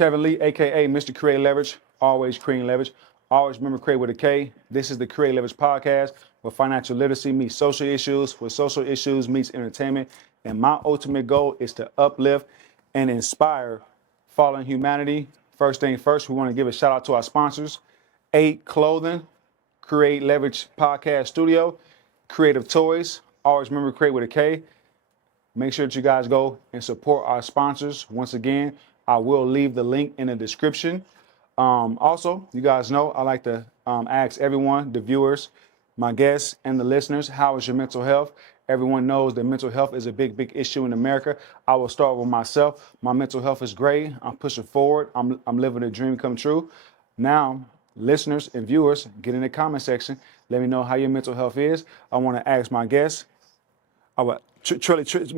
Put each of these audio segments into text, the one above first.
Kevin Lee, a.k.a. Mr. Kreate Leverage, always creating leverage. Always remember Kreate with a K. This is the Kreate Leverage podcast, where financial literacy meets social issues, where social issues meets entertainment. And my ultimate goal is to uplift and inspire fallen humanity. First thing first, we want to give a shout out to our sponsors, E8HT Clothing, Kreate Leverage Podcast Studio, Creative Toys. Always remember Kreate with a K. Make sure that you guys go and support our sponsors. Once again, I will leave the link in the description. Also, you guys know I like to ask everyone, the viewers, my guests, and the listeners, how is your mental health? Everyone knows that mental health is a big issue in America. I will start with myself. My mental health is great. I'm pushing forward. I'm living a dream come true. Now, listeners and viewers, get in the comment section. Let me know how your mental health is. I want to ask my guests. Trelly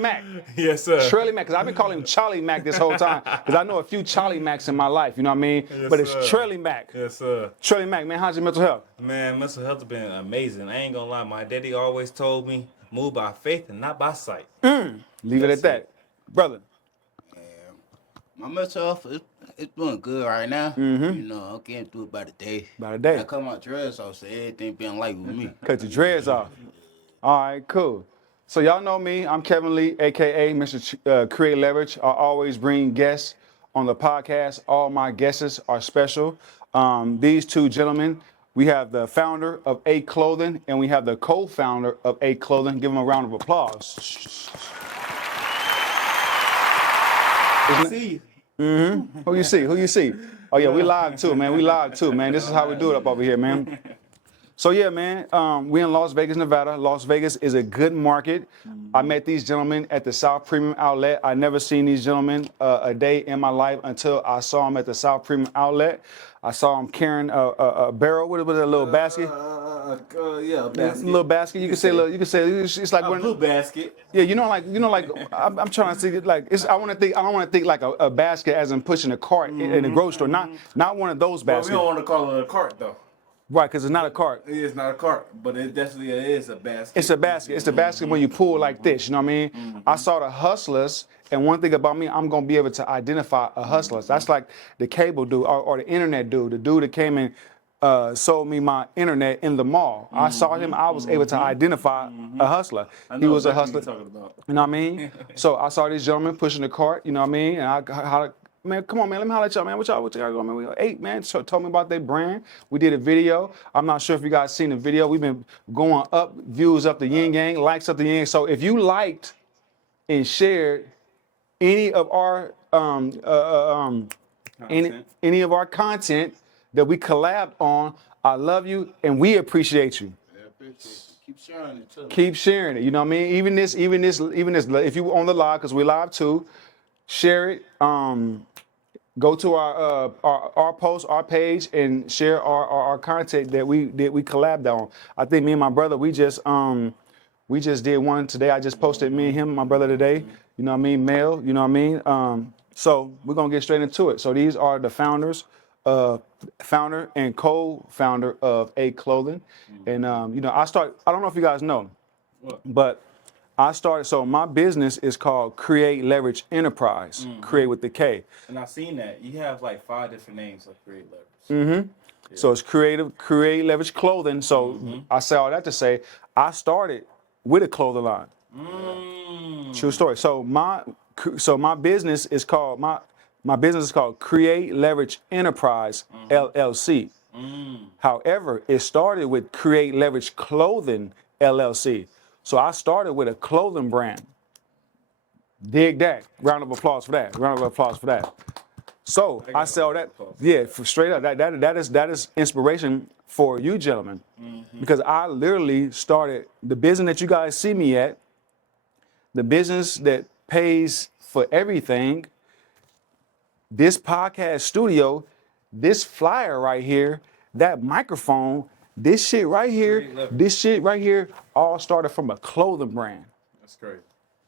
Mac. Yes, sir. Trelly Mac, because I've been calling him Charlie Mac this whole time, because I know a few Charlie Macs in my life, you know what I mean? Yes, but it's sir. Trelly Mac. Yes, sir. Trelly Mac, man, how's your mental health? Man, mental health has been amazing. I ain't gonna lie, my daddy always told me, move by faith and not by sight. Leave it at that. Brother. My mental health it's doing good right now. You know, I'm getting through it by the day. By the day. I cut my dreads off, so everything been light with me. Cut your dreads off. All right, cool. So y'all know me. I'm Kevin Lee, a.k.a. Mr. Kreate Leverage. I always bring guests on the podcast. All my guests are special. These two gentlemen, we have the founder of E8HT Clothing, and we have the co-founder of E8HT Clothing. Give them a round of applause. See, Who you see? Who you see? Oh yeah, we live too, man. We live too, man. This is how we do it up over here, man. So yeah, man, we in Las Vegas, Nevada. Las Vegas is a good market. I met these gentlemen at the South Premium Outlet. I never seen these gentlemen a day in my life until I saw them at the South Premium Outlet. I saw them carrying a barrel with a little basket. Yeah, a basket. Little basket. You can say it's like A blue basket. Yeah, you know, like I'm trying to see it like it's. I don't want to think like a basket as in pushing a cart in a grocery store. Not one of those But baskets. we don't want to call it a cart, though. Right, because it's not a cart. It is not a cart, but it definitely is a basket. It's a basket. It's a basket when you pull like this. You know what I mean? I saw the hustlers, and one thing about me, I'm gonna be able to identify a hustler. That's like the cable dude or the internet dude, the dude that came and sold me my internet in the mall. I saw him. I was able to identify a hustler. He was a hustler. What you're talking about. You know what I mean? So I saw these gentlemen pushing the cart. You know what I mean? And I man, come on, man. Let me holler at y'all, man. What y'all got going, man? We got 8, man. So told me about their brand. We did a video. I'm not sure if you guys seen the video. We've been going up, views up the yin yang, likes up the yin. So if you liked and shared any of our any of our content that we collabed on, I love you and we appreciate you. Yeah, appreciate it. Keep sharing it, too. Keep sharing it. You know what I mean? Even this. If you on the live, because we live too, share it. Go to our post, our page, and share our content that we collabed on. I think me and my brother, we just did one today. I just posted me and him, my brother today. You know what I mean? Male. You know what I mean? So we're gonna get straight into it. So these are the founders, founder and co-founder of E8HT Clothing, and you know I don't know if you guys know, but I started, so my business is called Kreate Leverage Enterprise, Kreate with the K. and I've seen that. You have like 5 different names of Kreate Leverage. So it's Kreate Leverage Clothing. So I say all that to say, I started with a clothing line. True story. So my business is called, my business is called Kreate Leverage Enterprise, LLC. However, it started with Kreate Leverage Clothing, LLC. So I started with a clothing brand. Dig that. Round of applause for that. Round of applause for that. So I sell that. Yeah, for straight up. That is inspiration for you gentlemen. Because I literally started the business that you guys see me at, the business that pays for everything, this podcast studio, this flyer right here, that microphone, this shit right here, all started from a clothing brand. That's crazy.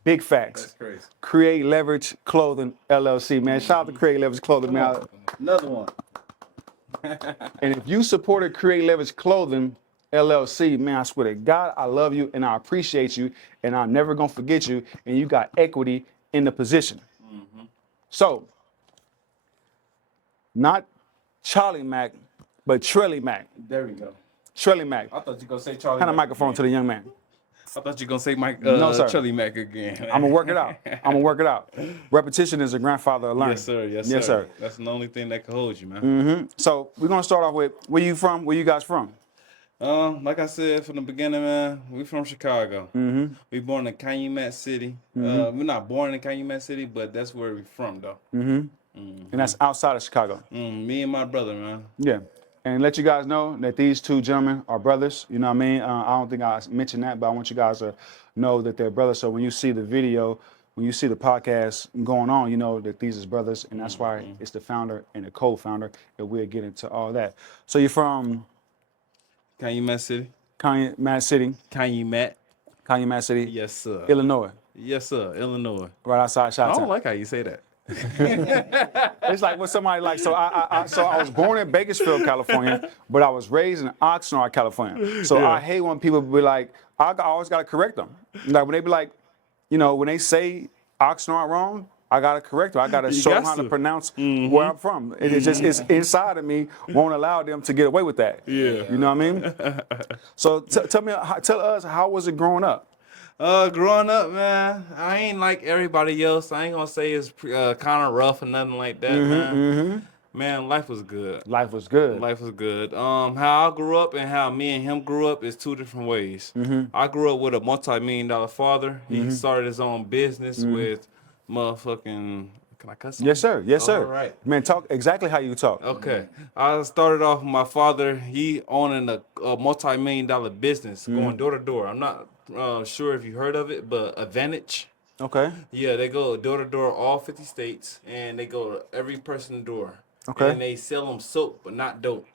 Big facts. That's crazy. Kreate Leverage Clothing, LLC, man. Shout out to Kreate Leverage Clothing, man. Another one. And if you supported Kreate Leverage Clothing, LLC, man, I swear to God, I love you and I appreciate you and I'm never gonna forget you. And you got equity in the position. So, not Charlie Mack, but Trelly Mack. There we go. Trelly Mack. I thought you were going to say Charlie Hand the Mack microphone again. to the young man. I thought you were going to say No, sir. Charlie Mack again. I'm gonna work it out. I'm gonna work it out. Repetition is a grandfather of learning. Yes, sir. Yes, Yes, sir. That's the only thing that can hold you, man. So we're gonna start off with where you from? Where you guys from? Like I said from the beginning, man, we from Chicago. We born in Calumet City. We're not born in Calumet City, but that's where we from, though. And that's outside of Chicago. Me and my brother, man. Yeah. And let you guys know that these two gentlemen are brothers. You know what I mean? I don't think I mentioned that, but I want you guys to know that they're brothers. So when you see the video, when you see the podcast going on, you know that these is brothers, and that's why it's the founder and the co-founder, and we'll get into all that. So you're from Calumet City. Calumet City, Calumet. City, Yes, sir. Illinois, Yes, sir. Illinois. right outside I Chi-Town. don't like how you say that. It's like when somebody like, so I was born in Bakersfield, California, but I was raised in Oxnard, California. So I hate when people be like, I always got to correct them. Like when they be like, you know, when they say Oxnard wrong, I got to correct them. I got to show them how to pronounce where I'm from. It's just, it's inside of me, won't allow them to get away with that. Yeah. You know what I mean? So tell us, how was it growing up? Growing up, man, I ain't like everybody else. I ain't gonna say it's kind of rough or nothing like that, man. Man, life was good. Life was good. Life was good. How I grew up and how me and him grew up is two different ways. I grew up with a multi-million-dollar father. He started his own business with motherfucking. Can I cuss? Yes, sir. Yes, sir. All right. Man, talk exactly how you talk. Okay. I started off with my father. He owning a multi-million-dollar business, going door to door. I'm not sure if you heard of it, but Advantage. Okay. Yeah, they go door to door, all 50 states, and they go to every person's door. Okay. And they sell them soap, but not dope.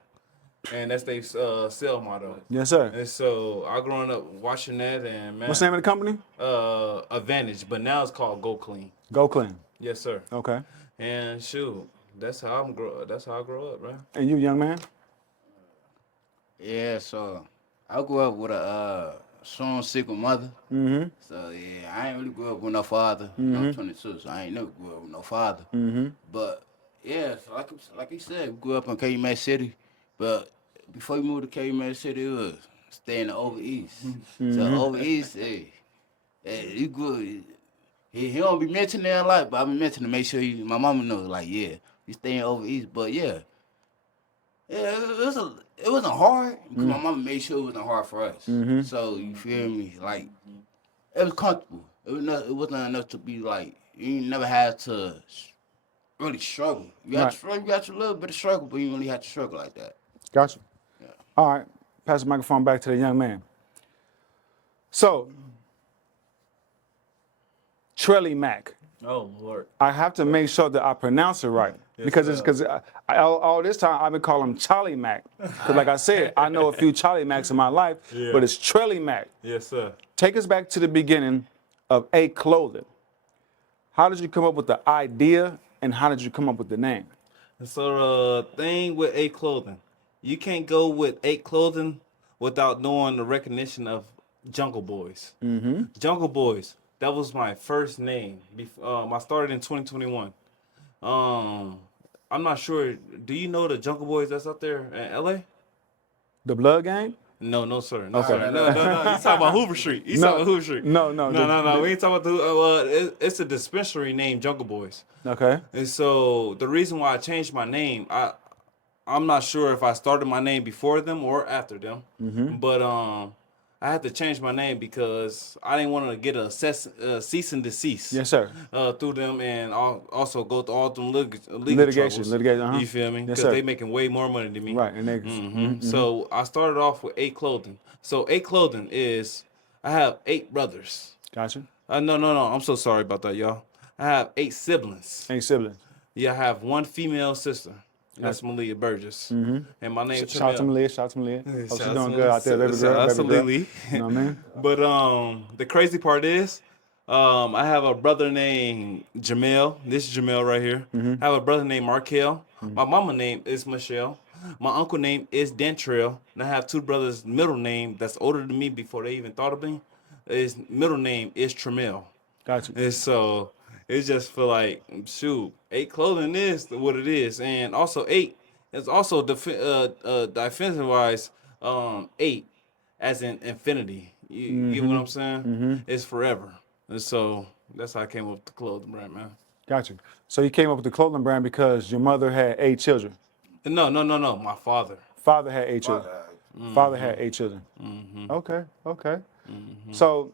And that's their sell motto. Yes, sir. And so I growing up watching that, and man, What's the name of the company? Advantage, but now it's called Go Clean. Go Clean. Yes, sir. Okay. And shoot, that's how I grow up, man. And you, young man? Yeah, so I grew up with a strong, single mother. So yeah, I ain't really grew up with no father. I'm 22, so I ain't never grew up with no father. But yeah, so like you said, we grew up in Calumet City. But before we moved to Calumet City, it was staying over east. So over east, he grew. He don't be mentioning that a lot, but I be mentioning to make sure my mama knows, like, yeah, you staying over east. But yeah, it wasn't hard because my mama made sure it wasn't hard for us. So you feel me? Like, it was comfortable. It wasn't enough to be like, you never had to really struggle. You had to struggle, you got your little bit of struggle, but you didn't really have to struggle like that. Gotcha. Yeah. All right. Pass the microphone back to the young man. So, Trelly Mack. Oh Lord. I have to make sure that I pronounce it right. Because it's because all this time I've been calling him Charlie Mack. Because like I said, I know a few Charlie Macks in my life, but it's Trelly Mack. Yes, sir. Take us back to the beginning of A Clothing. How did you come up with the idea and how did you come up with the name? And so the thing with A Clothing, you can't go with A Clothing without knowing the recognition of Jungle Boys. Jungle Boys, that was my first name. I started in 2021. I'm not sure. Do you know the Jungle Boys that's out there in LA? The Blood Gang? No, sir. No, Okay. sir. No. You talking about Hoover Street? You talking about Hoover Street? No. We ain't talking about the. It's a dispensary named Jungle Boys. Okay. And so the reason why I changed my name, I'm not sure if I started my name before them or after them, but I had to change my name because I didn't want to get a cease and desist. Yes, sir. Through them and also go through all them legal Litigation. troubles. You feel me? Yes, Because sir. they making way more money than me. Right. And they, So I started off with 8 Clothing. So 8 Clothing is, I have 8 brothers. Gotcha. No. I'm so sorry about that, y'all. I have 8 siblings. 8 siblings. Yeah, I have 1 female sister. That's Jamell Burgess. And my name is Shout out to Malia. Shout out to Malia. Hope she's doing good out there, baby girl. Shout out to Baby girl. Lily. You know what I mean? But the crazy part is, I have a brother named Jamell. This is Jamell right here. I have a brother named Markel. My mama name is Michelle. My uncle name is Dentrell, and I have two brothers' middle name that's older than me before they even thought of me. His middle name is Tremell. Gotcha. And so it just feel like, shoot, 8 clothing is what it is. And also 8 is also defensive wise, 8 as in infinity. You get what I'm saying? It's forever. And so that's how I came up with the clothing brand, man. Gotcha. So you came up with the clothing brand because your mother had 8 children. No. My father. Father had 8 children. Father had 8 children. Okay. So,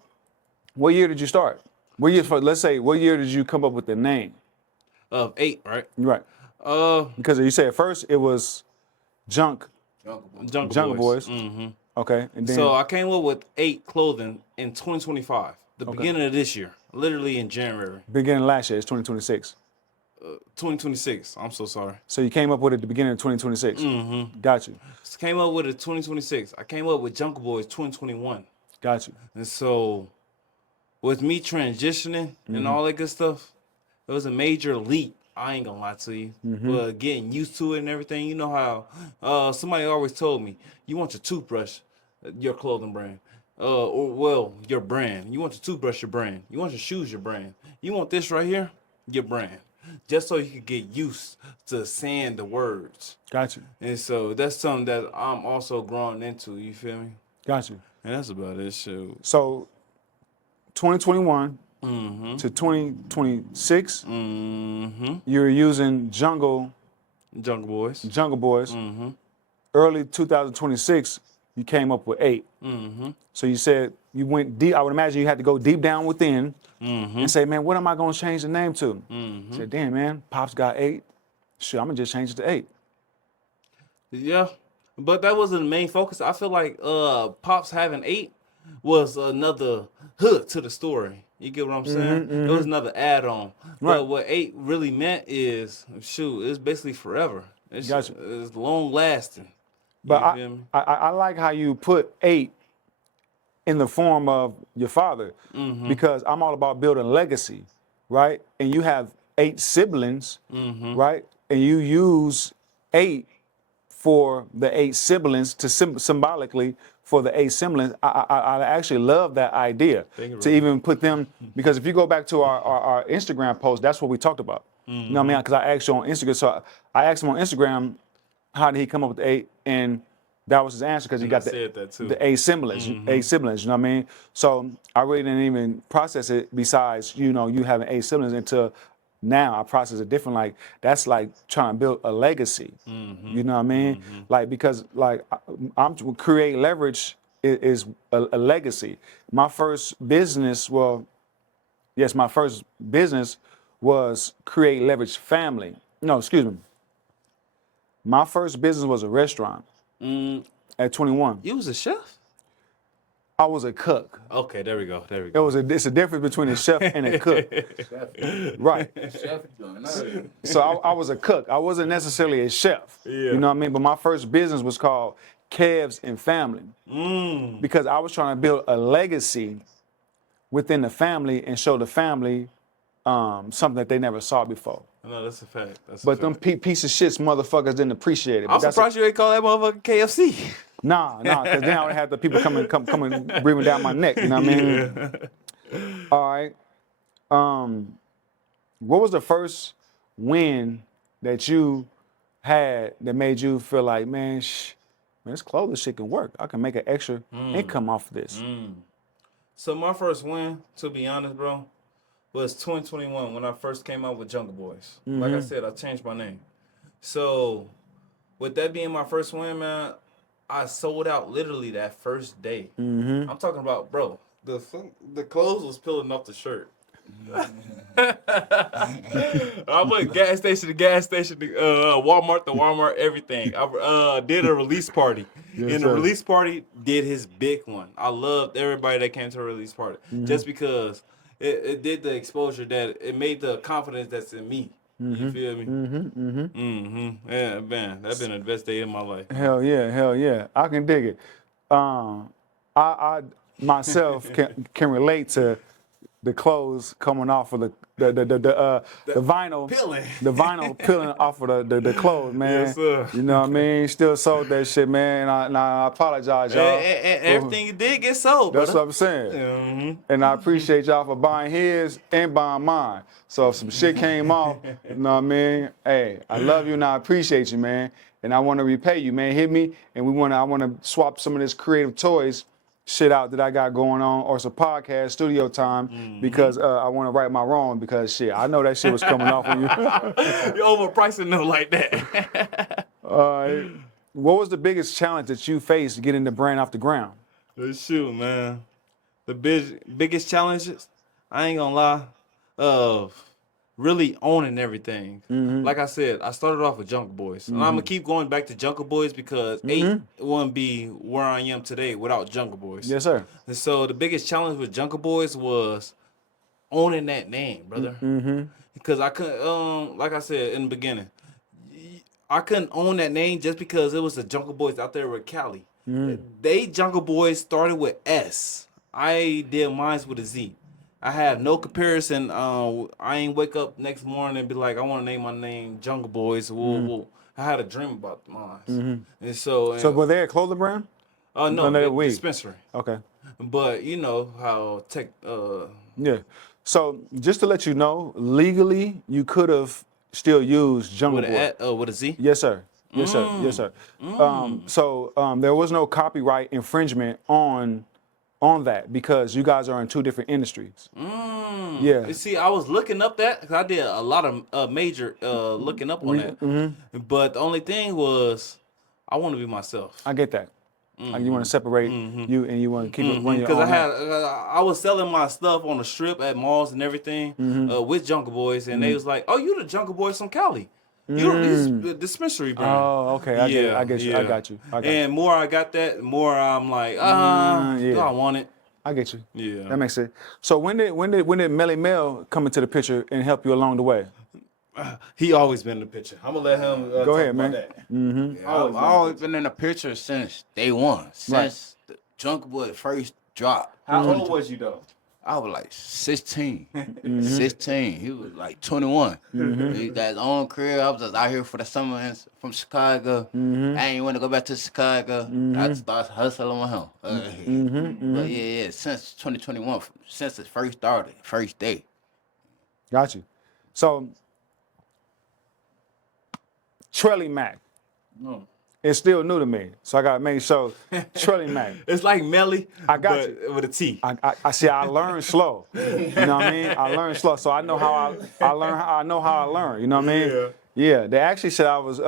what year did you start? What year? Let's say, what year did you come up with the name? Of 8, right? Right. Because you said at first it was Jungle Boys. Okay. And then, So I came up with 8 clothing in 2025, the beginning of this year, literally in January. beginning of last year, it's 2026. 2026. I'm so sorry. So you came up with it at the beginning of 2026. Got you. Came up with it 2026. I came up with Jungle Boys 2021. Got you. And so with me transitioning and all that good stuff, it was a major leap. I ain't gonna lie to you. But getting used to it and everything, you know how somebody always told me, you want your toothbrush, your clothing brand. Your brand. You want your toothbrush, your brand. You want your shoes, your brand. You want this right here, your brand. Just so you could get used to saying the words. Got you. And so that's something that I'm also growing into, you feel me? Got you. And that's about it, shoot. So 2021 to 2026, you're using Jungle Boys. Early 2026, you came up with 8. So you said you went deep. I would imagine you had to go deep down within and say, man, what am I going to change the name to? Said, damn, man, Pop's got 8. Sure, I'm going to just change it to 8. Yeah, but that wasn't the main focus. I feel like Pops having 8 was another hook to the story. You get what I'm saying? It was another add-on. Right. But what 8 really meant is, shoot, it's basically forever. It's, Gotcha. It's long-lasting. But You feel me? I like how you put 8 in the form of your father because I'm all about building legacy, right? And you have 8 siblings, right? And you use 8 for the 8 siblings to symbolically for the 8 siblings. I actually love that idea to even put them, because if you go back to our Instagram post, that's what we talked about. You know what I mean? Because I asked you on Instagram. So I asked him on Instagram, how did he come up with the 8? And that was his answer because he got the 8 siblings, 8 siblings, you know what I mean? So I really didn't even process it besides, you having 8 siblings until now I process it different. Like, that's like trying to build a legacy, you know what I mean? Like, because like Create Leverage is a legacy. My first business, my first business was Create Leverage Family. No, excuse me. My first business was a restaurant at 21. You was a chef? I was a cook. Okay, there we go. It's a difference between a chef and a cook. Right. So I was a cook. I wasn't necessarily a chef. Yeah. You know what I mean? But my first business was called Kev's and Family because I was trying to build a legacy within the family and show the family something that they never saw before. No, that's a fact. But them piece of shits motherfuckers didn't appreciate it. I'm surprised you ain't call that motherfucker KFC. Nah, because then I would have the people coming breathing down my neck. You know what I mean? All right. What was the first win that you had that made you feel like, man, this clothing shit can work. I can make an extra income off of this. So my first win, to be honest, bro, was 2021 when I first came out with Jungle Boys. Like I said, I changed my name. So with that being my first win, man, I sold out literally that first day. I'm talking about, bro, the clothes was peeling off the shirt. I went gas station to gas station, Walmart to Walmart, everything. I did a release party. Yes, The release party did his big one. I loved everybody that came to the release party just because it did the exposure that it made the confidence that's in me. You feel me? Yeah, man, that's been the best day of my life. Hell yeah. I can dig it. I myself can relate to the clothes coming off of the vinyl, peeling. the vinyl peeling off of the clothes, man. Yes, sir. You know what I mean? Still sold that shit, man. And I apologize, y'all. And everything you did get sold, That's brother. what I'm saying. Mhm. And I appreciate y'all for buying his and buying mine. So if some shit came off, you know what I mean? Hey, I love you and I appreciate you, man. And I want to repay you, man. Hit me, and I want to swap some of this Creative Toys shit out that I got going on, or some podcast studio time, because I want to right my wrong, because shit, I know that shit was coming off on you. You're overpricing them like that. What was the biggest challenge that you faced getting the brand off the ground? Shoot, man. The biggest challenges, I ain't gonna lie, of really owning everything. Like I said, I started off with Jungle Boys. And I'm gonna keep going back to Jungle Boys because 8 wouldn't be where I am today without Jungle Boys. Yes, sir. And so the biggest challenge with Jungle Boys was owning that name, brother. Because I couldn't, like I said in the beginning, I couldn't own that name just because it was the Jungle Boys out there with Cali. They Jungle Boys started with S. I did mine with a Z. I have no comparison. I ain't wake up next morning and be like, I want to name my name Jungle Boys. Woo. I had a dream about mine. And so So were they a clothing brand? no, they the weed. dispensary. Okay. But you know how Yeah. So just to let you know, legally, you could have still used Jungle Boy. with a Z. Yes, sir. Yes, sir. Yes, sir. So there was no copyright infringement on that, because you guys are in two different industries. Yeah. You see, I was looking up that, because I did a lot of major looking up on that. But the only thing was, I want to be myself. I get that. Like you want to separate you, and you want to keep it when you're Because on. I was selling my stuff on the strip at malls and everything with Jungle Boys, and they was like, "Oh, you the Jungle Boys from Cali? You the dispensary brand." Oh, okay. I get you. I got you. And more I got that, more I'm like, do I want it? I get you. Yeah. That makes sense. So when did Melly Mel come into the picture and help you along the way? He always been in the picture. I'm gonna let him Go talk ahead, about man. that. I've always been in the picture since day one, since the Jungle Boy first dropped. How old was you though? I was like 16. 16. He was like 21. He got his own career. I was just out here for the summer from Chicago. I ain't want to go back to Chicago. I started hustling with him. But yeah, since 2021, since it first started, first day. Got you. So Trelly Mac. It's still new to me, so I gotta make sure. Trelly Mac. It's like Melly, I got but you. with a T. I see. I learn slow. You know what I mean? I learn slow, so I know how I learn. I know how I learn. You know what I mean? Yeah. They actually said I was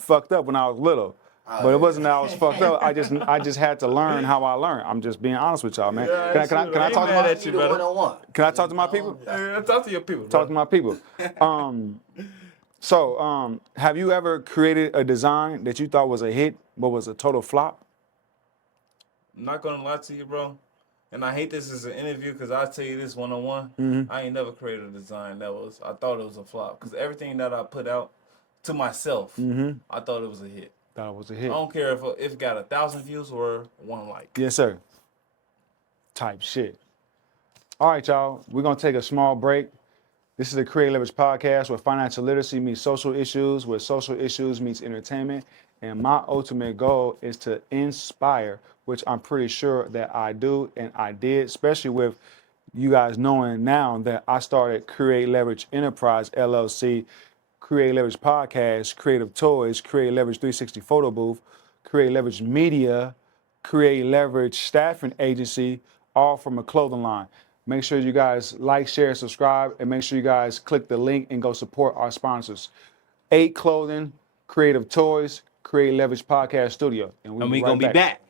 fucked up when I was little, but it wasn't that I was fucked up. I just had to learn how I learn. I'm just being honest with y'all, man. Can I talk to my? Can I talk to my people? Talk to your people. Talk to my people. So, have you ever created a design that you thought was a hit, but was a total flop? I'm not gonna lie to you, bro. And I hate this as an interview because I'll tell you this one-on-one. I ain't never created a design I thought it was a flop. Because everything that I put out to myself, I thought it was a hit. Thought it was a I hit. don't care if it got 1,000 views or 1 like. Yes, sir. Type shit. All right, y'all. We're gonna take a small break. This is the Create Leverage podcast, where financial literacy meets social issues, where social issues meets entertainment. And my ultimate goal is to inspire, which I'm pretty sure that I do and I did, especially with you guys knowing now that I started Create Leverage Enterprise LLC, Create Leverage Podcast, Creative Toys, Create Leverage 360 Photo Booth, Create Leverage Media, Create Leverage Staffing Agency, all from a clothing line. Make sure you guys like, share, subscribe, and make sure you guys click the link and go support our sponsors. 8 Clothing, Creative Toys, Create Leverage Podcast Studio. And we gonna be back.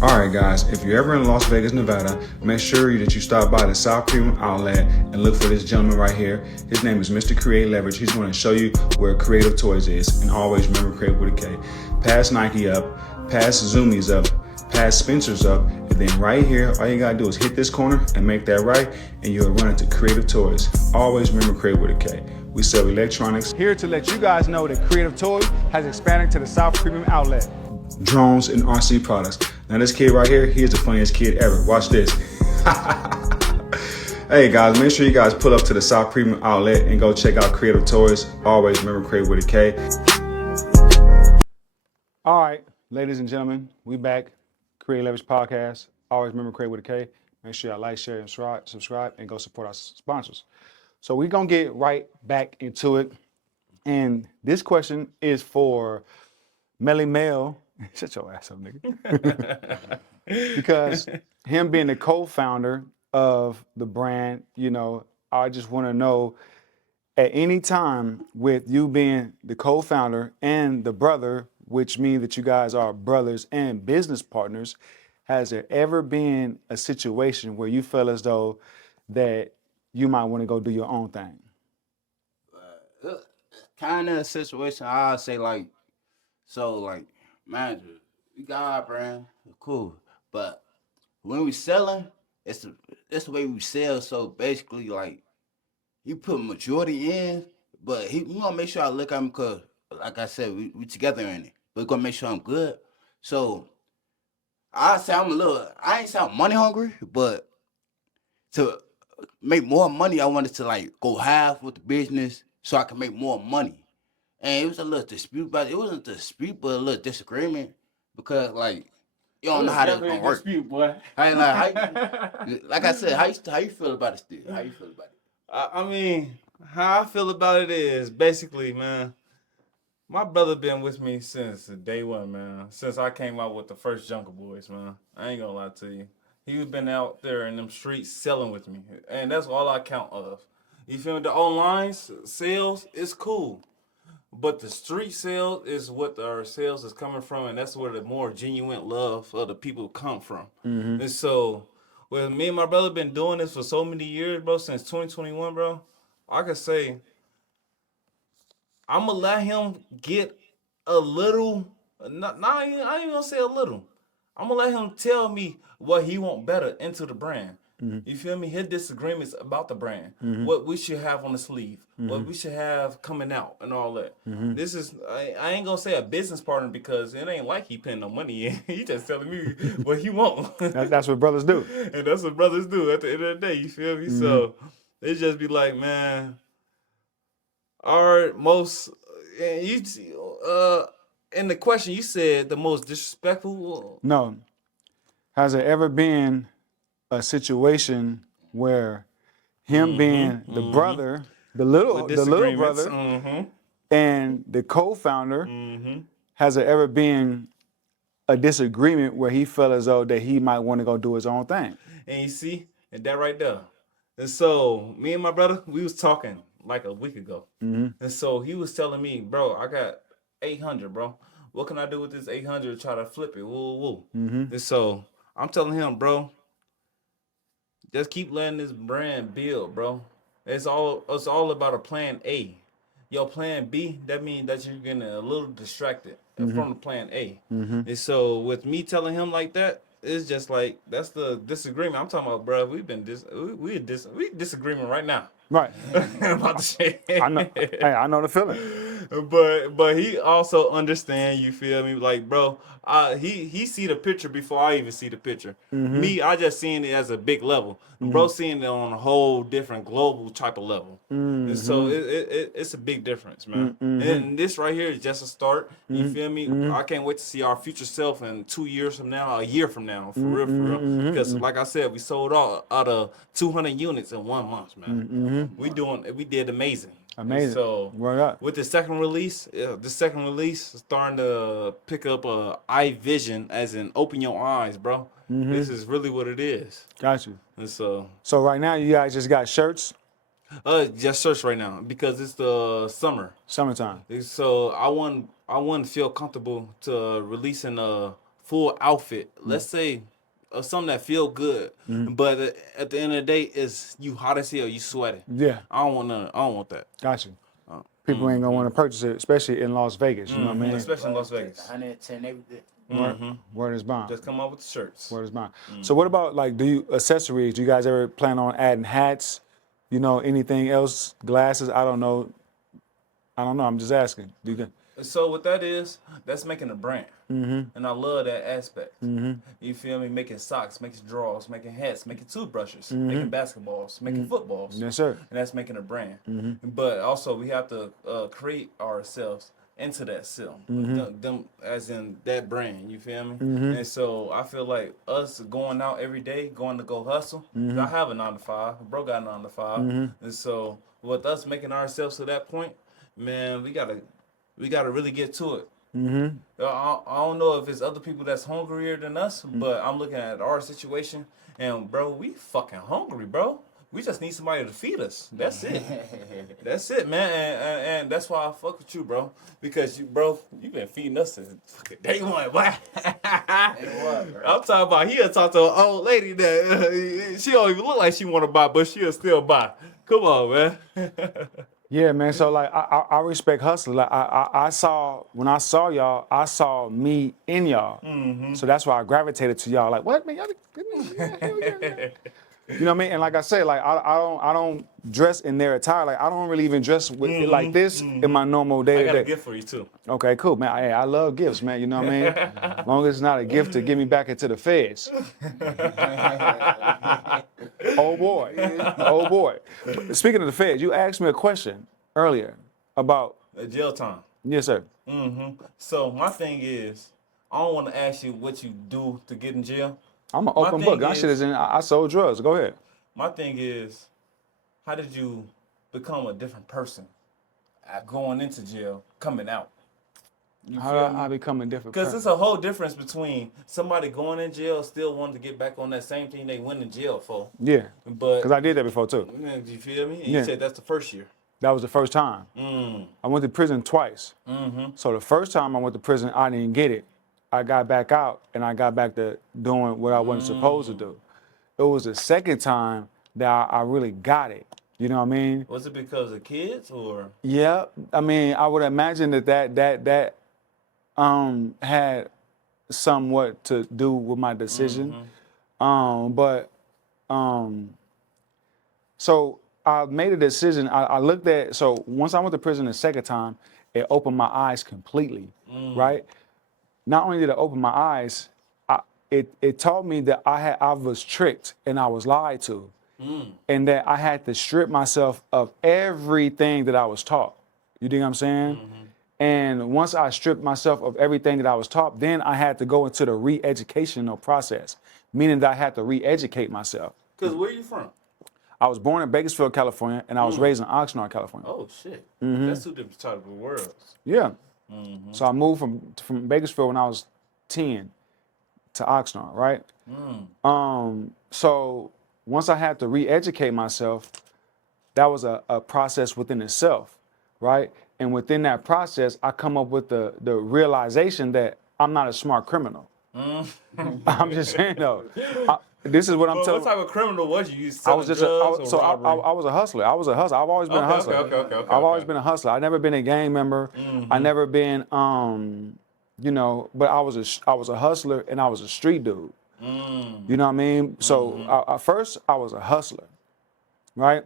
All right, guys, if you're ever in Las Vegas, Nevada, make sure that you stop by the South Premium Outlet and look for this gentleman right here. His name is Mr. Create Leverage. He's going to show you where Creative Toys is. And always remember, create with a K. Pass Nike up, pass Zoomies up, pass Spencer's up, and then right here, all you gotta do is hit this corner and make that right, and you'll run into Creative Toys. Always remember, create with a K. We sell electronics. Here to let you guys know that Creative Toys has expanded to the South Premium Outlet. Drones and RC products. Now this kid right here, he is the funniest kid ever. Watch this. Hey guys, make sure you guys pull up to the South Premium Outlet and go check out Creative Toys. Always remember Create with a K. All right, ladies and gentlemen, we back. Create Leverage Podcast. Always remember Create with a K. Make sure y'all like, share, and subscribe, and go support our sponsors. So we're going to get right back into it. And this question is for Melly Mel. Shut your ass up, nigga. Because him being the co-founder of the brand, you know, I just want to know, at any time with you being the co-founder and the brother, which means that you guys are brothers and business partners, has there ever been a situation where you felt as though that you might want to go do your own thing? Kind of a situation, I'll say like, manager, we got our brand, cool. But when we selling, it's the way we sell. So basically, like, he put majority in, but we gonna make sure I look at him because, like I said, we together in it. But we gonna make sure I'm good. So I say I ain't sound money hungry, but to make more money, I wanted to like go half with the business so I can make more money. And it was a little dispute, but it wasn't a dispute, but a little disagreement because like you don't know how that's gonna work. Dispute, boy. Like I said, how you feel about it still? How you feel about it? I mean, how I feel about it is basically, man, my brother been with me since day one, man. Since I came out with the first Jungle Boys, man. I ain't gonna lie to you. He been out there in them streets selling with me. And that's all I count of. You feel me? The online sales is cool. But the street sales is what our sales is coming from, and that's where the more genuine love of the people come from. Mm-hmm. And so, with me and my brother been doing this for so many years, bro, since 2021, bro, I could say I'm going to let him get a little, I ain't going to say a little. I'm going to let him tell me what he want better into the brand. Mm-hmm. You feel me? His disagreements about the brand, what we should have on the sleeve, what we should have coming out, and all that. This is, I ain't gonna say a business partner because it ain't like he putting no money in. He just telling me what he want. That's what brothers do. And that's what brothers do at the end of the day. You feel me? So it just be like, man, our most, in the question you said the most disrespectful. No. Has there ever been a situation where him being the brother, the little brother, and the co-founder, has there ever been a disagreement where he felt as though that he might want to go do his own thing? And you see, and that right there. And so me and my brother, we was talking like a week ago. And so he was telling me, bro, I got 800, bro. What can I do with this 800 to try to flip it? Woo. And so I'm telling him, bro, just keep letting this brand build, bro. It's all about a plan A. Your plan B, that means that you're getting a little distracted from the plan A. And so with me telling him like that, it's just like that's the disagreement. I'm talking about, bro. We disagreement right now. Right. About the shit. I know. Hey, I know the feeling. But he also understand. You feel me? Like, bro, he see the picture before I even see the picture. Me, I just seeing it as a big level. Bro, seeing it on a whole different global type of level. And so it's a big difference, man. And this right here is just a start. You feel me? I can't wait to see our future self in 2 years from now, a year from now, for real. Because like I said, we sold out of 200 units in 1 month, man. We did amazing. Amazing. And so Word up. with the second release, is starting to pick up eye vision, as in open your eyes, bro. This is really what it is. Got you. And so right now you guys just got shirts? just search right now because it's the Summertime. So I wouldn't feel comfortable to releasing a full outfit. Let's say something that feel good, but at the end of the day, is you hot as hell, you sweating. Yeah. I don't want that. Got you. People ain't gonna want to purchase it, especially in Las Vegas. You know what I mean? Especially in Las Vegas. 110 everything. Word is bond. Just come up with the shirts. Word is bond. So what about like accessories? Do you guys ever plan on adding hats? You know, anything else? Glasses? I don't know. I'm just asking. Do you So what that is, that's making a brand, and I love that aspect. You feel me? Making socks, making drawers, making hats, making toothbrushes, making basketballs, making footballs. Yes, sir. And that's making a brand. But also we have to create ourselves into that self, them as in that brand. You feel me? And so I feel like us going out every day, going to go hustle. 'Cause I have a 9 to 5, bro got a 9 to 5, and so with us making ourselves to that point, man, we gotta really get to it. I don't know if it's other people that's hungrier than us, but I'm looking at our situation, and bro, we fucking hungry, bro. We just need somebody to feed us. That's it. That's it, man. And that's why I fuck with you, bro. Because you been feeding us since fucking day one, boy. I'm talking about he'll talk to an old lady that she don't even look like she want to buy, but she'll still buy. Come on, man. Yeah, man. So like, I respect hustle. Like, I saw when I saw y'all, I saw me in y'all. So that's why I gravitated to y'all. Like, what, man? Y'all, you know what I mean? And like I said, like I don't dress in their attire. Like I don't really even dress with it like this in my normal day I to got a day. gift for you too. Okay, cool, man. Hey, I love gifts, man. You know what I mean? As long as it's not a gift to get me back into the feds. Oh boy, oh boy. Speaking of the feds, you asked me a question earlier about Jail time. yes, sir. So my thing is, I don't want to ask you what you do to get in jail. I'm an My open thing book. That is- shit is in. I sold drugs. Go ahead. My thing is, how did you become a different person going into jail, coming out? You How feel do me? I become a different Because person? there's a whole difference between somebody going in jail still wanting to get back on that same thing they went in jail for. Yeah, But because I did that before too. do you feel me? And Yeah. you said that's the first year. That was the first time. I went to prison twice. So the first time I went to prison, I didn't get it. I got back out and I got back to doing what I wasn't supposed to do. It was the second time that I really got it. You know what I mean? Was it because of kids or? Yeah. I mean, I would imagine that had somewhat to do with my decision. So I made a decision. I looked at, so once I went to prison the second time, it opened my eyes completely, right? Not only did it open my eyes, it taught me that I was tricked and I was lied to, and that I had to strip myself of everything that I was taught. You dig what I'm saying? And once I stripped myself of everything that I was taught, then I had to go into the re-educational process, meaning that I had to re-educate myself. Because where you from? I was born in Bakersfield, California, and I was raised in Oxnard, California. Oh shit, that's two different type of worlds. Yeah. So I moved from Bakersfield when I was 10 to Oxnard, right? So once I had to re-educate myself, that was a process within itself, right? And within that process, I come up with the realization that I'm not a smart criminal. I'm just saying though. This is what I'm But telling. what type of criminal was you? You I was selling just drugs or robbery? I was a hustler. I was a hustler. I've always been a hustler. Okay. I've always been a hustler. I never been a gang member. I never been you know, but I was a hustler and I was a street dude. You know what I mean? So at first I was a hustler, right?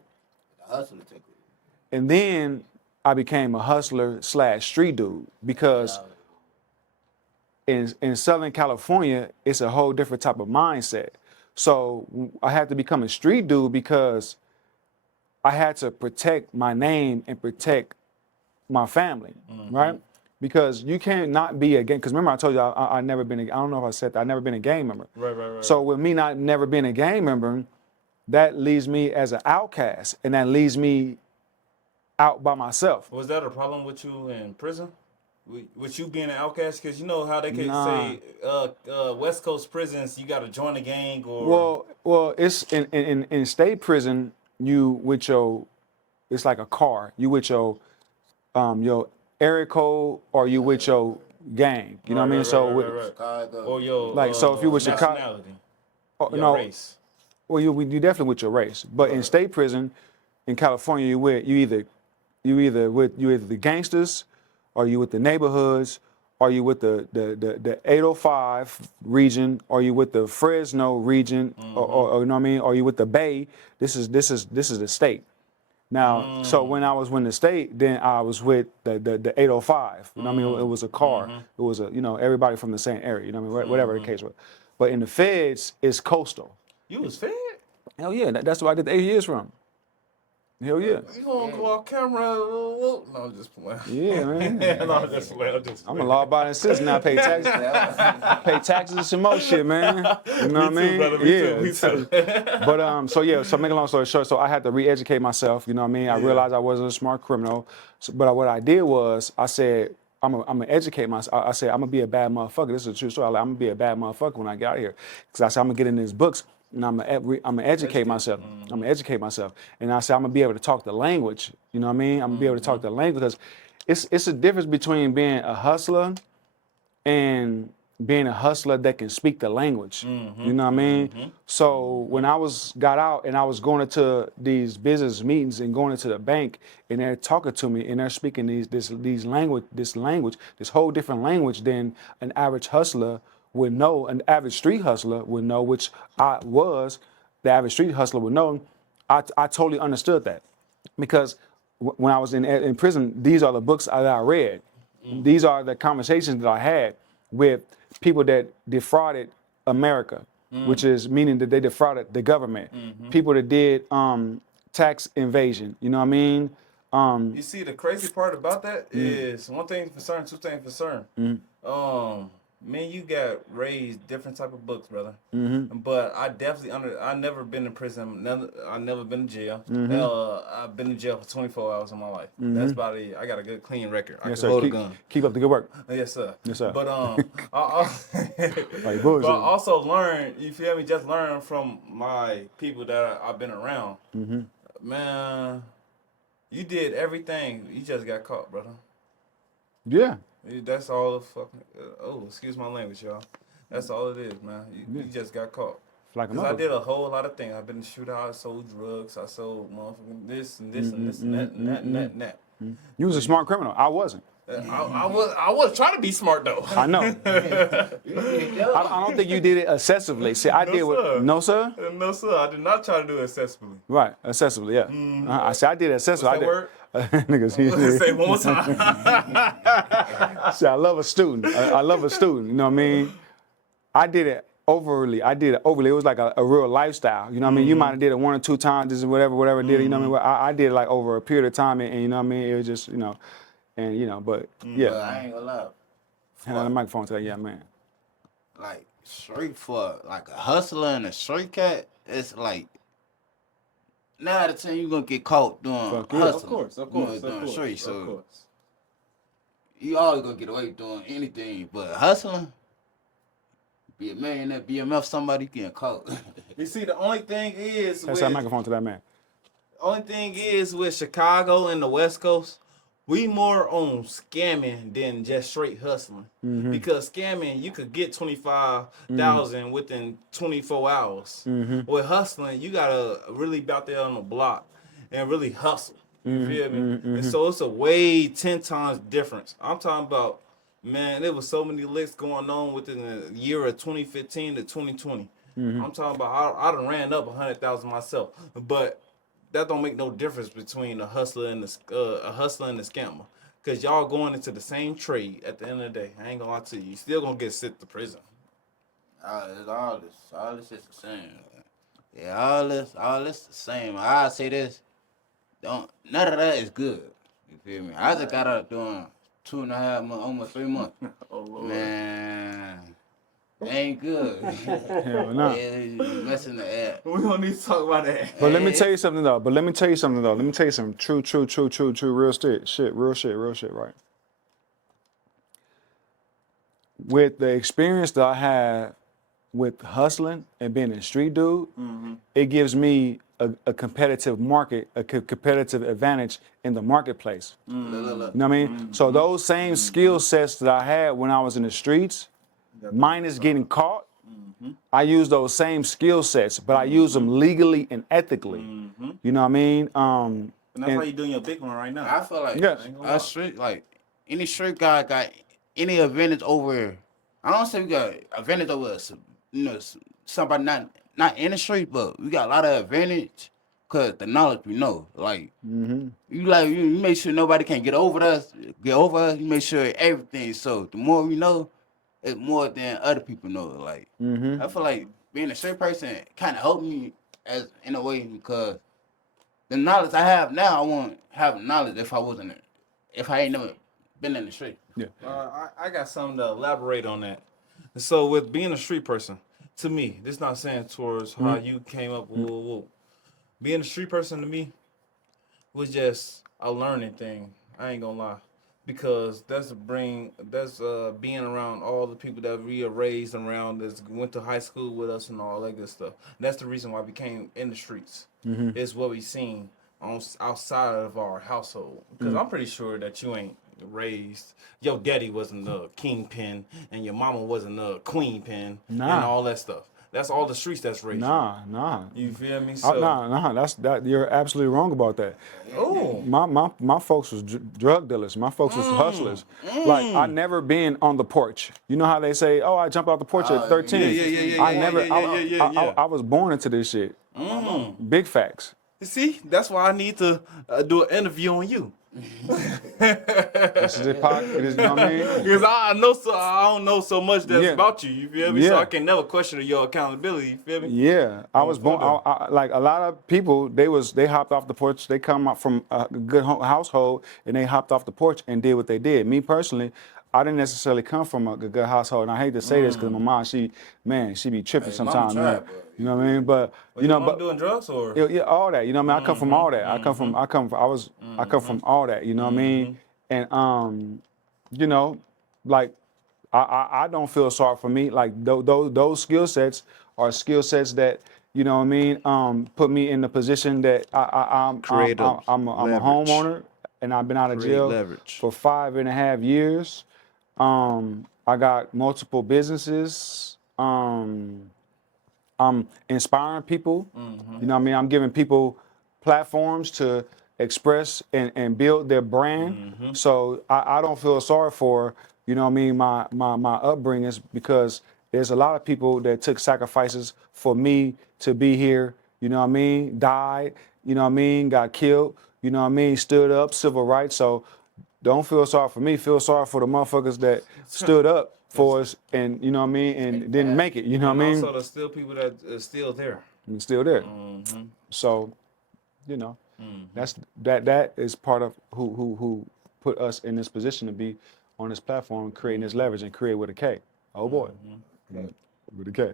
And then I became a hustler / street dude because in Southern California, it's a whole different type of mindset. So I had to become a street dude because I had to protect my name and protect my family, right? Because you can't not be a gang. Because remember I told you I never been. I don't know if I said that. I never been a gang member. Right. So with me not never being a gang member, that leaves me as an outcast, and that leaves me out by myself. Was that a problem with you in prison? With you being an outcast? Because you know how they could Nah. say West Coast prisons, you got to join a gang or. Well, it's in state prison. You with your, it's like a car. You with your area code, or you with your gang. You know what I mean? So Right. Or your Like, so if you was Chicago- nationality, your your race. Well, you definitely with your race. But in state prison, in California, you either with the gangsters, or you with the neighborhoods, or you with the 805 region, or you with the Fresno region, or you know what I mean, or you with the Bay. This is the state. Now, so when I was in the state, then I was with the 805. You know what I mean? It was a car. It was everybody from the same area. You know what I mean? Whatever the case was. But in the feds, it's coastal. You was fed? Hell yeah, that's where I did the 8 years from. Hell yeah. You gonna go off camera? No, I'm just playing. Yeah, man. No, I'm just playing. I'm a law-abiding citizen now. I pay taxes. Pay taxes and some more shit, man. You know what I mean? Brother, me too. But so make a long story short, so I had to re-educate myself. You know what I mean? I realized I wasn't a smart criminal. But what I did was I said, I'm gonna educate myself. I said I'm gonna be a bad motherfucker. This is a true story. I'm gonna be a bad motherfucker when I get out of here. Because I said I'm gonna get in these books. And I'm gonna educate myself. I'm gonna educate myself, and I said I'm gonna be able to talk the language. You know what I mean? I'm gonna be able to talk the language because it's a difference between being a hustler and being a hustler that can speak the language. You know what I mean? So when I got out and I was going into these business meetings and going into the bank and they're talking to me and they're speaking this whole different language than an average hustler would know, an average street hustler would know, which I was, the average street hustler would know. I totally understood that because when I was in prison, these are the books that I read. These are the conversations that I had with people that defrauded America, which is meaning that they defrauded the government. People that did tax invasion, you know what I mean? You see, the crazy part about that is one thing for certain, two things for certain. Me and you got raised different type of books, brother. But I definitely I never been in prison. I never been in jail. I've been in jail for 24 hours of my life. That's about it. I got a good clean record. I can hold a gun. Keep up the good work. Yes, sir. Yes, sir. But but I also learned. You feel me? Just learn from my people that I've been around. Man, you did everything. You just got caught, brother. Yeah. That's all the fucking. Excuse my language, y'all. That's all it is, man. You just got caught. Because I did a whole lot of things. I've been in shootout. I sold drugs. I sold motherfucking this and this and this and that and that. You was a smart criminal. I wasn't. I was trying to be smart though. I know. I don't think you did it excessively. See, I did what? No, sir. No, sir. I did not try to do it excessively. Right, excessively. Yeah. I said I did it excessively. What's that word? Niggas. Say it one more time. See, I love a student. I love a student. You know what I mean? I did it overly. It was like a real lifestyle. You know what I mean? You might have did it 1 or 2 times, just whatever did it. You know what I mean? I did it like over a period of time, and you know what I mean? It was just, but yeah. But I ain't gonna lie. Hand on the microphone to that young man. Like straight for like a hustler and a straight cat, it's like 9 out of 10 you gonna get caught doing hustling. Of course. Doing straight. So you always gonna get away doing anything, but hustling, be a millionaire, BMF, somebody getting caught. You see, the only thing is Pass that microphone to that man. Only thing is with Chicago and the West Coast, we more on scamming than just straight hustling. Because scamming, you could get 25,000 within 24 hours. With hustling, you gotta really be out there on the block and really hustle. You feel me? And so it's a way 10 times difference. I'm talking about, man, there was so many licks going on within the year of 2015 to 2020. I'm talking about I done ran up 100,000 myself, but that don't make no difference between a hustler and the scammer, cause y'all going into the same trade at the end of the day. I ain't gonna lie to you, you still gonna get sent to prison. All this is the same. Yeah, all this the same. I say this, none of that is good. You feel me? I just got out doing 2.5 months, almost 3 months. Oh Lord. Man, ain't good. Hell no. Yeah, messing the air. We don't need to talk about that. But let me tell you something though. Let me tell you some true, real shit, right? With the experience that I have with hustling and being a street dude, it gives me a competitive market, a competitive advantage in the marketplace. You know what I mean? So those same skill sets that I had when I was in the streets, minus getting caught, I use those same skill sets, but I use them legally and ethically. You know what I mean? And that's why you're doing your big one right now. I feel like Yeah. street, like any street guy got any advantage over. I don't say we got advantage over somebody not in the street, but we got a lot of advantage cause the knowledge we know. Like you make sure nobody can get over us. You make sure everything. So the more we know, it's more than other people know. Like I feel like being a straight person kind of helped me as in a way because the knowledge I have now, I won't have knowledge if I ain't never been in the street. Yeah. I got something to elaborate on that. So with being a street person, to me, this not saying towards how you came up. Being a street person to me was just a learning thing. I ain't gonna lie, because that's being around all the people that we are raised around, that went to high school with us and all that good stuff. And that's the reason why we came in the streets. It's what we seen outside of our household. Because I'm pretty sure that you ain't raised. Your daddy wasn't a kingpin, and your mama wasn't a queen pin, and all that stuff. That's all the streets that's raised. Nah. You feel me? So, That you're absolutely wrong about that. Oh. My folks was drug dealers. My folks was hustlers. Like I never been on the porch. You know how they say, "Oh, I jumped off the porch at 13." I was born into this shit. Big facts. See, that's why I need to do an interview on you. This is the podcast. You know what I mean? Because I don't know so much that's about you. You feel me? So I can never question your accountability. You feel me? Yeah, I was born. Like a lot of people, they hopped off the porch. They come up from a good household, and they hopped off the porch and did what they did. Me personally, I didn't necessarily come from a good household, and I hate to say this because my mom, she be tripping sometimes, man. You know what I mean? But you know, but doing drugs or all that. You know what I mean? I come from all that. I come from all that. You know what I mean? And you know, like I don't feel sorry for me. Like those skill sets are skill sets that, you know what I mean, put me in the position that I'm a homeowner, and I've been out of jail for 5.5 years. I got multiple businesses. I'm inspiring people. You know what I mean? I'm giving people platforms to express and build their brand. So I don't feel sorry for, you know what I mean, my upbringings, because there's a lot of people that took sacrifices for me to be here, you know what I mean, died, you know what I mean, got killed, you know what I mean, stood up, civil rights. So don't feel sorry for me, feel sorry for the motherfuckers that stood up for us and, you know what I mean, and didn't make it, you know what I mean? Also, there's still people that are still there. And still there. So, you know, that is part of who put us in this position to be on this platform, creating this leverage, and create with a K. Oh boy, with a K.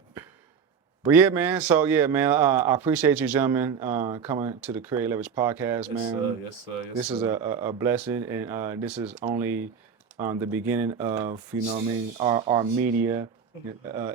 But yeah, man. So yeah, man. I appreciate you, gentlemen, coming to the Create Leverage podcast, man. Yes, sir. This is a blessing, and this is only the beginning of, you know what I mean, our media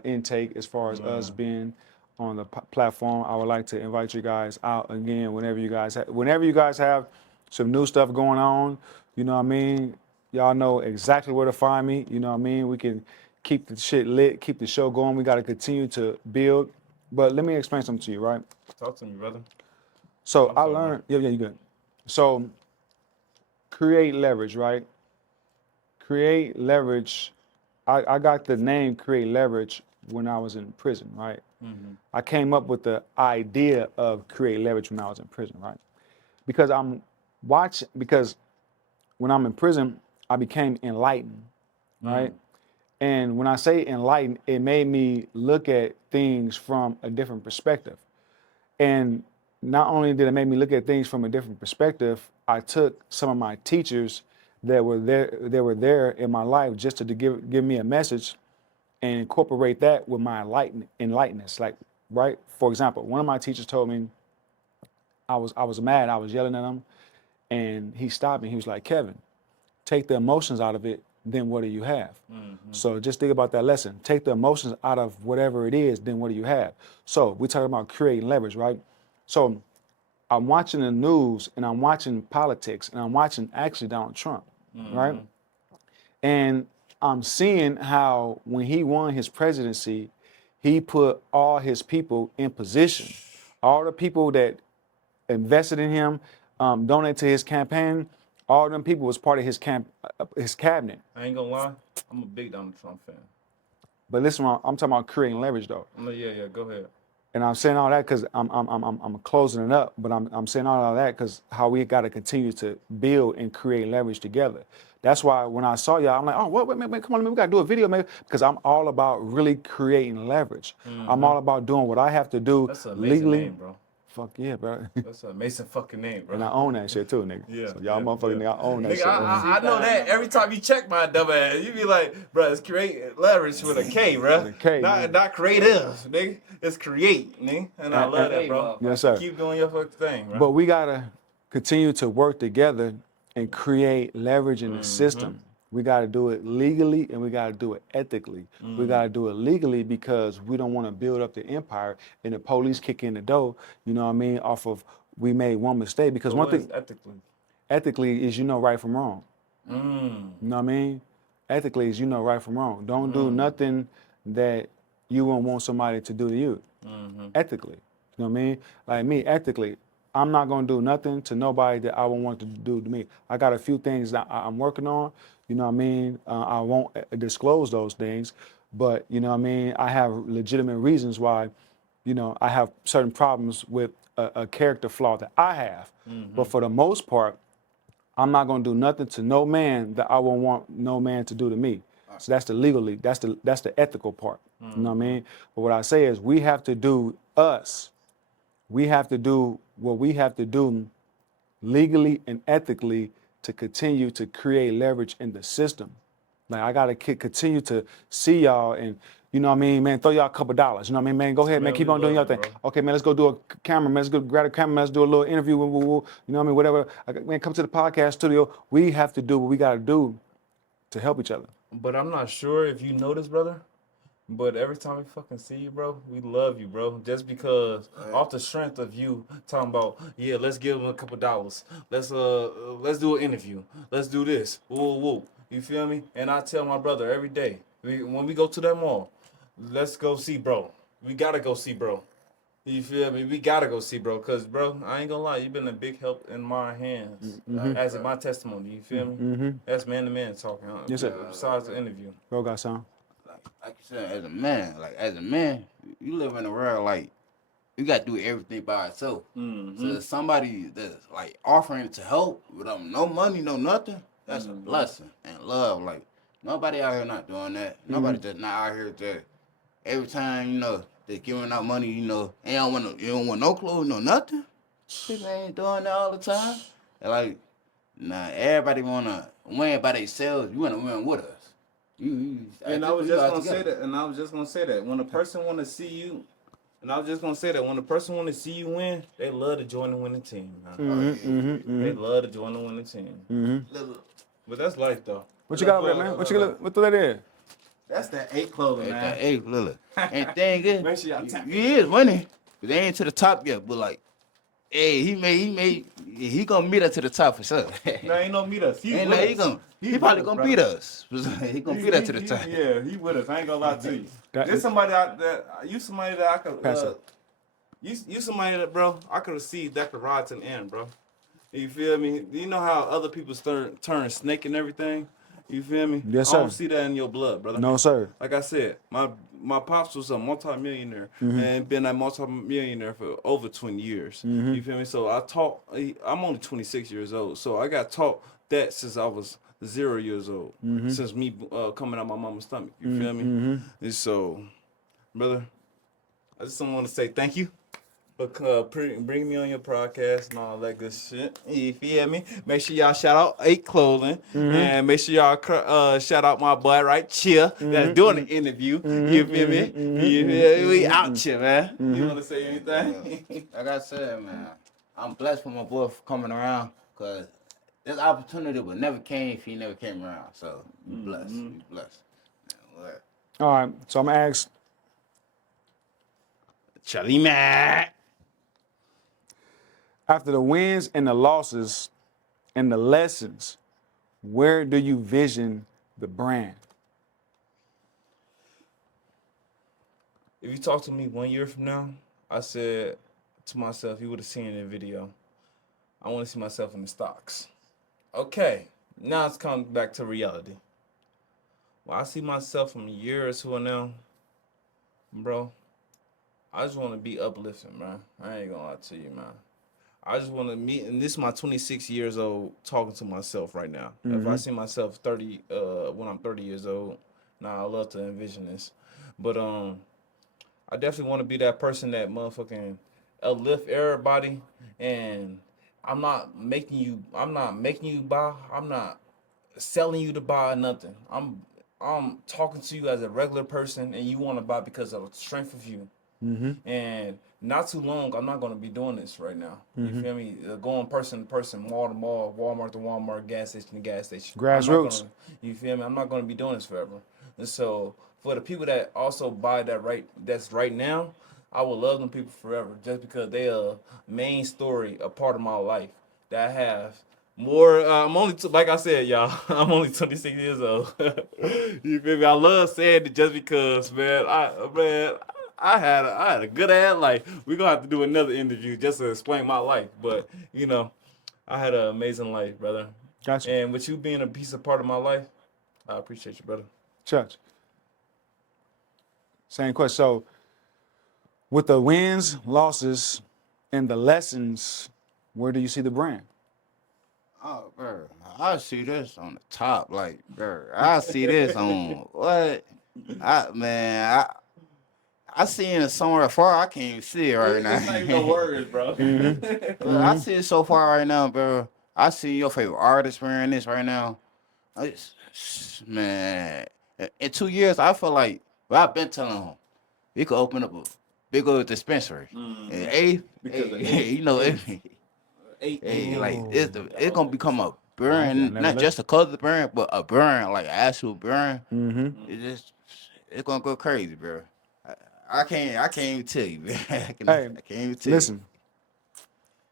intake as far as us being on the platform. I would like to invite you guys out again whenever you guys have some new stuff going on. You know what I mean? Y'all know exactly where to find me. You know what I mean? We can keep the shit lit, keep the show going. We got to continue to build. But let me explain something to you, right? Talk to me, brother. So I learned, you good. So create leverage, right? Create leverage. I got the name Create Leverage when I was in prison, right? I came up with the idea of Create Leverage when I was in prison, right? Because when I'm in prison, I became enlightened, right? And when I say enlightened, it made me look at things from a different perspective. And not only did it make me look at things from a different perspective, I took some of my teachers that were there in my life just to give me a message and incorporate that with my enlightenedness. Like, right? For example, one of my teachers told me I was mad, I was yelling at him, and he stopped me. He was like, "Kevin, take the emotions out of it, then what do you have?" So just think about that lesson. Take the emotions out of whatever it is, then what do you have? So we're talking about creating leverage, right? So I'm watching the news, and I'm watching politics, and I'm watching actually Donald Trump, right? And I'm seeing how when he won his presidency, he put all his people in position. All the people that invested in him, donated to his campaign, all them people was part of his cabinet. I ain't gonna lie, I'm a big Donald Trump fan. But listen, I'm talking about creating leverage, though. Yeah, go ahead. And I'm saying all that because I'm closing it up, but I'm saying all of that because how we got to continue to build and create leverage together. That's why when I saw y'all, I'm like, oh, wait, man, come on, man, we got to do a video, man, because I'm all about really creating leverage. I'm all about doing what I have to do That's an amazing legally. name, bro. Fuck yeah, bro. That's an amazing fucking name, bro. And I own that shit too, nigga. Yeah. So y'all motherfucking nigga, I own that Nigga, shit. I know that every time you check my dumb ass, you be like, bro, it's create leverage with a K, bro. With a K, man. Not creative, nigga. It's create, nigga. And I love that, bro. Yes, sir. Keep doing your fucking thing, bro. But we gotta continue to work together and create leverage in the system. We gotta do it legally and we gotta do it ethically. We gotta do it legally because we don't want to build up the empire and the police kick in the door, you know what I mean, off of we made one mistake. Because one thing ethically is you know right from wrong. You know what I mean? Ethically is you know right from wrong. Don't do nothing that you won't want somebody to do to you. Ethically. You know what I mean? Like me, ethically, I'm not gonna do nothing to nobody that I won't want to do to me. I got a few things that I'm working on, you know what I mean? I won't disclose those things, but you know what I mean? I have legitimate reasons why, you know, I have certain problems with a character flaw that I have. But for the most part, I'm not gonna do nothing to no man that I won't want no man to do to me. So that's the legally, that's the ethical part. You know what I mean? But what I say is we have to do us. We have to do what we have to do legally and ethically to continue to create leverage in the system. Like I gotta continue to see y'all and you know what I mean, man, throw y'all a couple dollars. You know what I mean, man, go ahead, man, keep on doing your thing. Okay, man, let's go do a camera, man, let's go grab a camera, man, let's do a little interview, you know what I mean, whatever. Man, come to the podcast studio. We have to do what we gotta do to help each other. But I'm not sure if you know this, brother. But every time we fucking see you, bro, we love you, bro. Just because off the strength of you talking about, yeah, let's give them a couple dollars. Let's do an interview. Let's do this. Whoa, whoa. You feel me? And I tell my brother every day, when we go to that mall, let's go see bro. We gotta go see bro. You feel me? We gotta go see bro. Cause bro, I ain't gonna lie, you've been a big help in my hands. As in my testimony, you feel me? That's man to man talking. Yes, sir. Besides the interview. Bro got some. Like you said, as a man, you live in a world like you got to do everything by yourself. So somebody that's like offering to help without no money, no nothing, that's a blessing and love. Like nobody out here not doing that. Nobody just not out here just every time you know they giving out money. You know, and you don't want no clothes, no nothing. People ain't doing that all the time. And like, nah, everybody wanna win by themselves. You wanna win with us. And I was just gonna say that. When a person wanna see you, when a person wanna see you win, they love to join the winning team. They love to join the winning team. But that's life though. What you got over there, man? What that is? That's that 8 clothing, man. That 8 Lily. And thing is, Make sure y'all tap he is winning, but they ain't to the top yet. But like, hey, he gonna meet us to the top for sure. No, ain't no meet us. He probably gonna beat us. He gonna beat us to the top. Yeah, he with us. I ain't gonna lie to you. There's somebody out there. You somebody that I could. You somebody that, bro, I could see that could ride to the end, bro. You feel me? You know how other people turn snake and everything. You feel me? Yes, sir. I don't see that in your blood, brother. No, sir. Like I said, my pops was a multi-millionaire and been a multi-millionaire for over 20 years. You feel me? So I'm only 26 years old. So I got taught that since I was 0 years old. Since me coming out my mama's stomach. You feel me? And so, brother, I just want to say thank you. Bring me on your podcast and all that good shit. You feel me? Make sure y'all shout out 8 Clothing. And make sure y'all shout out my boy right here that's doing the interview. You feel me? You feel me? We out here, man. You want to say anything? Like I said, man, I'm blessed for my boy for coming around because this opportunity would never came if he never came around. So, we blessed. We blessed. Man, all right, so I'm going to ask Charlie Mac. After the wins and the losses and the lessons, where do you vision the brand? If you talk to me 1 year from now, I said to myself, you would have seen it in the video, I want to see myself in the stocks. Okay, now it's coming back to reality. Well, I see myself from a year or two now, bro, I just want to be uplifting, man. I ain't gonna lie to you, man. I just want to meet, and this is my 26 years old talking to myself right now. If I see myself 30, when I'm 30 years old, I love to envision this, but I definitely want to be that person that motherfucking uplift everybody, and I'm not making you buy. I'm not selling you to buy nothing. I'm talking to you as a regular person, and you want to buy because of the strength of you. And not too long, I'm not going to be doing this right now. You feel me? Going person to person, mall to mall, Walmart to Walmart, gas station to gas station. Grassroots. You feel me? I'm not going to be doing this forever. And so for the people that also buy that's right now, I will love them people forever just because they are main story, a part of my life that I have more. I'm only like I said, y'all. I'm only 26 years old. You feel me? I love saying it just because, man. I had a good ass life. We're gonna have to do another interview just to explain my life. But I had an amazing life, brother. Gotcha. And with you being a piece of part of my life, I appreciate you, brother. Church. Same question. So, with the wins, losses, and the lessons, where do you see the brand? Oh, bro, I see this on the top, like, bro. I see this on what? I see it somewhere far. I can't even see it right now. It's not even no words, bro. Bro, I see it so far right now, bro. I see your favorite artist wearing this right now. Man, in 2 years, I feel like, well, I've been telling him, we could open up a big old dispensary. And it's gonna become a brand, not just a color brand, but a brand, like an actual brand. It's gonna go crazy, bro. I can't even tell you, man. I can't even tell Listen,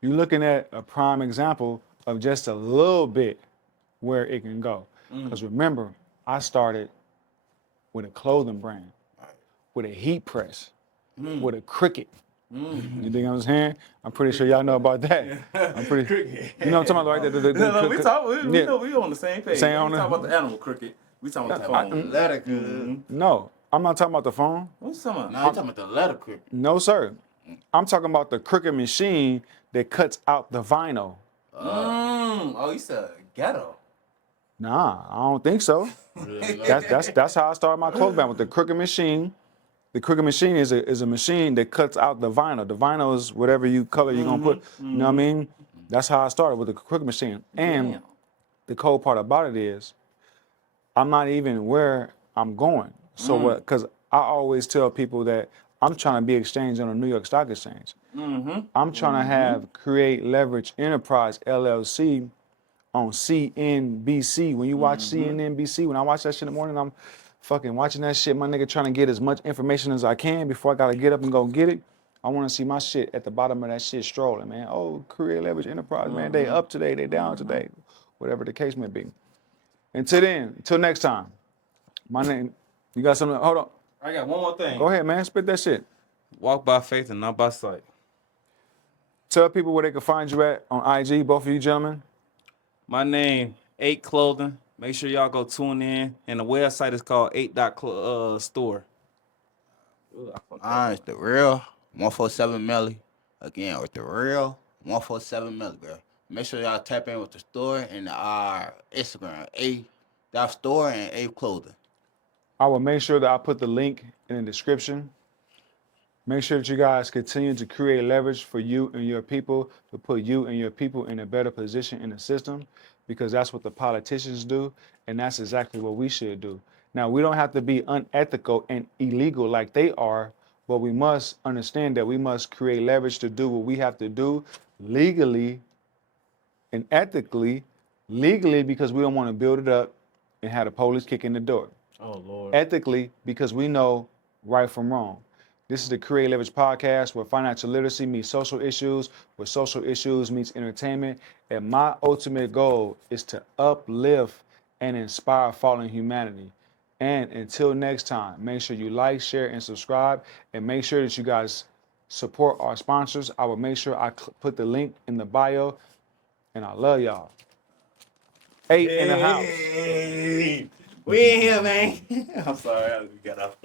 you're looking at a prime example of just a little bit where it can go. Because remember, I started with a clothing brand, with a heat press, with a Cricket. You think I'm saying? I'm pretty sure y'all know about that. I'm pretty. Cricket. You know what I'm talking about, right? No, we on the same page. Same We talking about the animal cricket. We talking about the phone. Letter, No, I'm not talking about the phone. What you talking about? No, I'm talking about the letter cricket. No, sir. I'm talking about the Cricket machine that cuts out the vinyl. Oh, you said ghetto. Nah, I don't think so. That's how I started my clothing brand, with the Cricket machine. The Cricket machine is a machine that cuts out the vinyl. The vinyl is whatever color you're gonna put. You know what I mean? That's how I started, with the Cricket machine. And the cool part about it is, I'm not even where I'm going. So what? Because I always tell people that I'm trying to be exchanged on the New York Stock Exchange. I'm trying to have Create Leverage Enterprise LLC on CNBC. When you watch CNBC, when I watch that shit in the morning, I'm fucking watching that shit, my nigga, trying to get as much information as I can before I gotta get up and go get it. I want to see my shit at the bottom of that shit strolling, man. Oh, Create Leverage Enterprise, man, they up today, they down today, whatever the case may be. Until next time, my name, you got something? Hold on. I got one more thing. Go ahead, man, spit that shit. Walk by faith and not by sight. Tell people where they can find you at on IG, both of you gentlemen. My name, 8 Clothing. Make sure y'all go tune in. And the website is called 8.store. It's the real 147 Melly. Again, with the real 147 Melly, bro. Make sure y'all tap in with the store and our Instagram, A.store and A Clothing. I will make sure that I put the link in the description. Make sure that you guys continue to create leverage for you and your people, to put you and your people in a better position in the system, because that's what the politicians do, and that's exactly what we should do. Now, we don't have to be unethical and illegal like they are, but we must understand that we must create leverage to do what we have to do legally and ethically. Legally, because we don't want to build it up and have the police kick in the door. Oh, Lord. Ethically, because we know right from wrong. This is the Create Leverage podcast, where financial literacy meets social issues, where social issues meets entertainment. And my ultimate goal is to uplift and inspire fallen humanity. And until next time, make sure you like, share, and subscribe. And make sure that you guys support our sponsors. I will make sure I put the link in the bio. And I love y'all. 8 in the house. We in here, man. I'm sorry, I got up.